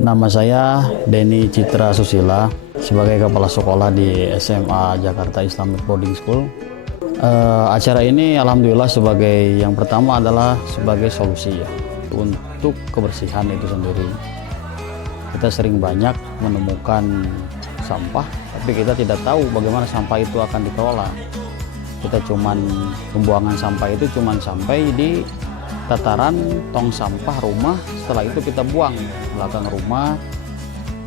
Nama saya Denny Citra Susila sebagai kepala sekolah di SMA Jakarta Islamic Boarding School. Acara ini alhamdulillah sebagai yang pertama adalah sebagai solusi ya untuk kebersihan itu sendiri. Kita sering banyak menemukan sampah, tapi kita tidak tahu bagaimana sampah itu akan dikelola. Kita pembuangan sampah itu cuman sampai di tataran tong sampah rumah, setelah itu kita buang belakang rumah,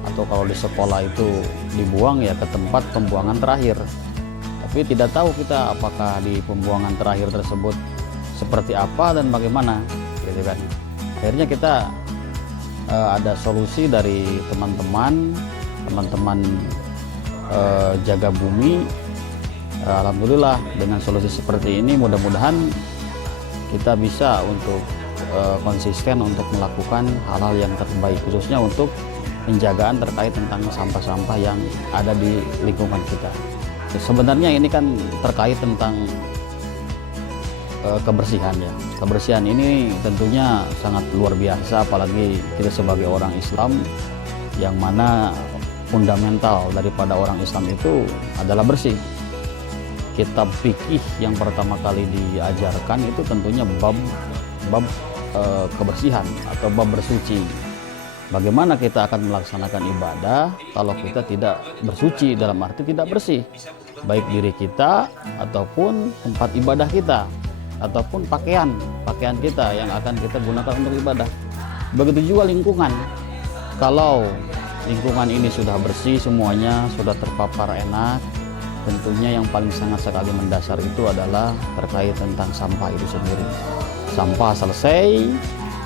atau kalau di sekolah itu dibuang ya ke tempat pembuangan terakhir. Tapi tidak tahu kita apakah di pembuangan terakhir tersebut seperti apa dan bagaimana, gitu kan. Akhirnya kita ada solusi dari teman-teman jaga bumi. Alhamdulillah dengan solusi seperti ini mudah-mudahan kita bisa untuk konsisten untuk melakukan hal-hal yang terbaik, khususnya untuk penjagaan terkait tentang sampah-sampah yang ada di lingkungan kita. Sebenarnya ini kan terkait tentang kebersihan ya. Kebersihan ini tentunya sangat luar biasa, apalagi kita sebagai orang Islam yang mana fundamental daripada orang Islam itu adalah bersih. Kitab fikih yang pertama kali diajarkan itu tentunya bab kebersihan atau bab bersuci. Bagaimana kita akan melaksanakan ibadah kalau kita tidak bersuci, dalam arti tidak bersih, baik diri kita ataupun tempat ibadah kita ataupun pakaian kita yang akan kita gunakan untuk ibadah. Begitu juga lingkungan. Kalau lingkungan ini sudah bersih semuanya, sudah terpapar enak, tentunya yang paling sangat sekali mendasar itu adalah terkait tentang sampah itu sendiri. Sampah selesai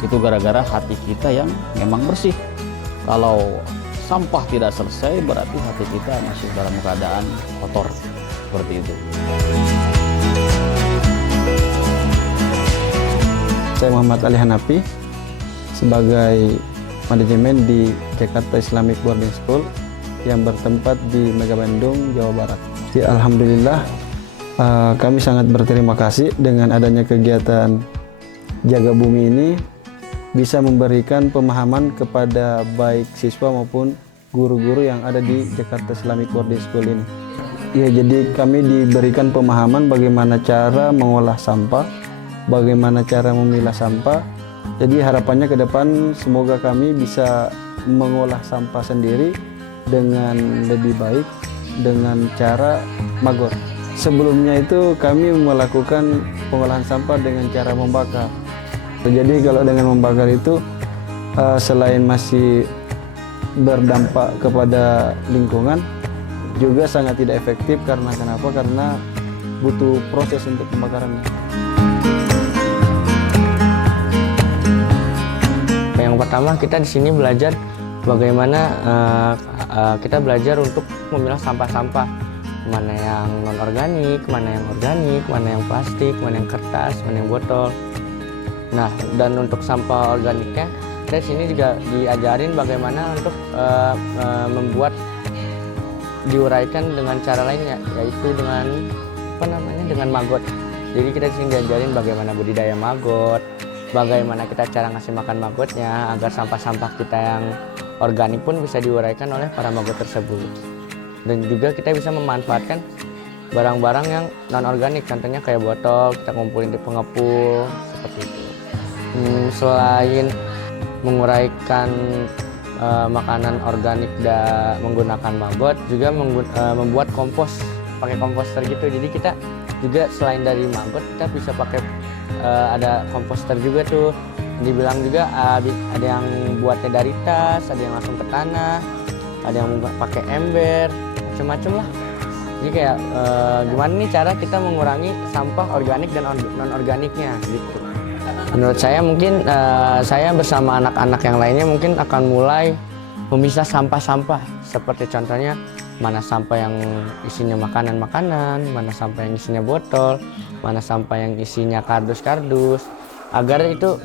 itu gara-gara hati kita yang memang bersih. Kalau sampah tidak selesai berarti hati kita masih dalam keadaan kotor, seperti itu. Saya Muhammad Ali Hanafi sebagai manajemen di Jakarta Islamic Boarding School yang bertempat di Megabandung, Jawa Barat. Alhamdulillah kami sangat berterima kasih dengan adanya kegiatan Jaga Bumi ini bisa memberikan pemahaman kepada baik siswa maupun guru-guru yang ada di Jakarta Islamic Boarding School ini. Ya, jadi kami diberikan pemahaman bagaimana cara mengolah sampah, bagaimana cara memilah sampah. Jadi harapannya ke depan semoga kami bisa mengolah sampah sendiri dengan lebih baik dengan cara magot. Sebelumnya itu kami melakukan pengolahan sampah dengan cara membakar. Jadi kalau dengan membakar itu selain masih berdampak kepada lingkungan, juga sangat tidak efektif. Karena kenapa? Karena butuh proses untuk pembakarannya. Yang pertama kita di sini belajar bagaimana kita belajar untuk memilah sampah-sampah, mana yang non organik, mana yang organik, mana yang plastik, mana yang kertas, mana yang botol. Nah, dan untuk sampah organiknya kita di sini juga diajarin bagaimana untuk membuat diuraikan dengan cara lainnya, yaitu dengan dengan maggot. Jadi kita di sini diajarin bagaimana budidaya maggot, bagaimana kita cara ngasih makan maggotnya agar sampah-sampah kita yang organik pun bisa diuraikan oleh para maggot tersebut. Dan juga kita bisa memanfaatkan barang-barang yang non organik, contohnya kayak botol kita kumpulin di pengepul seperti itu. Selain menguraikan makanan organik dan menggunakan maggot, juga membuat kompos pakai komposter gitu. Jadi kita juga selain dari maggot kita bisa pakai ada komposter juga tuh. Dibilang juga ada yang buatnya dari tas, ada yang langsung ke tanah, ada yang pakai ember, macam-macam lah. Jadi kayak gimana nih cara kita mengurangi sampah organik dan non organiknya gitu. Menurut saya mungkin saya bersama anak-anak yang lainnya mungkin akan mulai memisah sampah-sampah, seperti contohnya mana sampah yang isinya makanan-makanan, mana sampah yang isinya botol, mana sampah yang isinya kardus-kardus, agar itu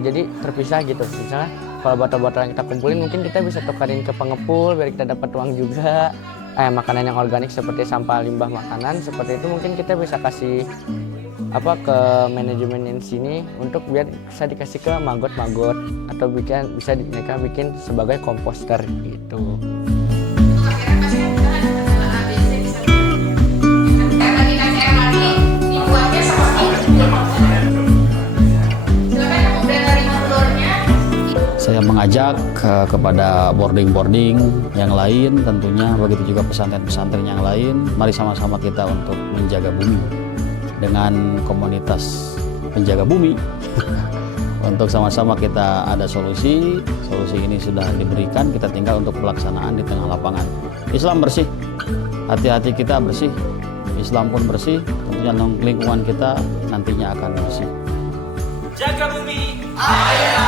jadi terpisah gitu. Misalnya kalau botol-botol yang kita kumpulin mungkin kita bisa tukarin ke pengepul biar kita dapat uang juga. Makanan yang organik seperti sampah limbah makanan seperti itu mungkin kita bisa kasih ke manajemen yang sini untuk biar bisa dikasih ke maggot-maggot atau mereka bikin sebagai komposter gitu. Saya mengajak kepada boarding-boarding yang lain, tentunya begitu juga pesantren-pesantren yang lain, mari sama-sama kita untuk menjaga bumi dengan komunitas penjaga bumi. Untuk sama-sama kita ada solusi ini sudah diberikan, kita tinggal untuk pelaksanaan di tengah lapangan. Islam bersih, hati-hati kita bersih, Islam pun bersih, tentunya lingkungan kita nantinya akan bersih. Jaga bumi, ayo.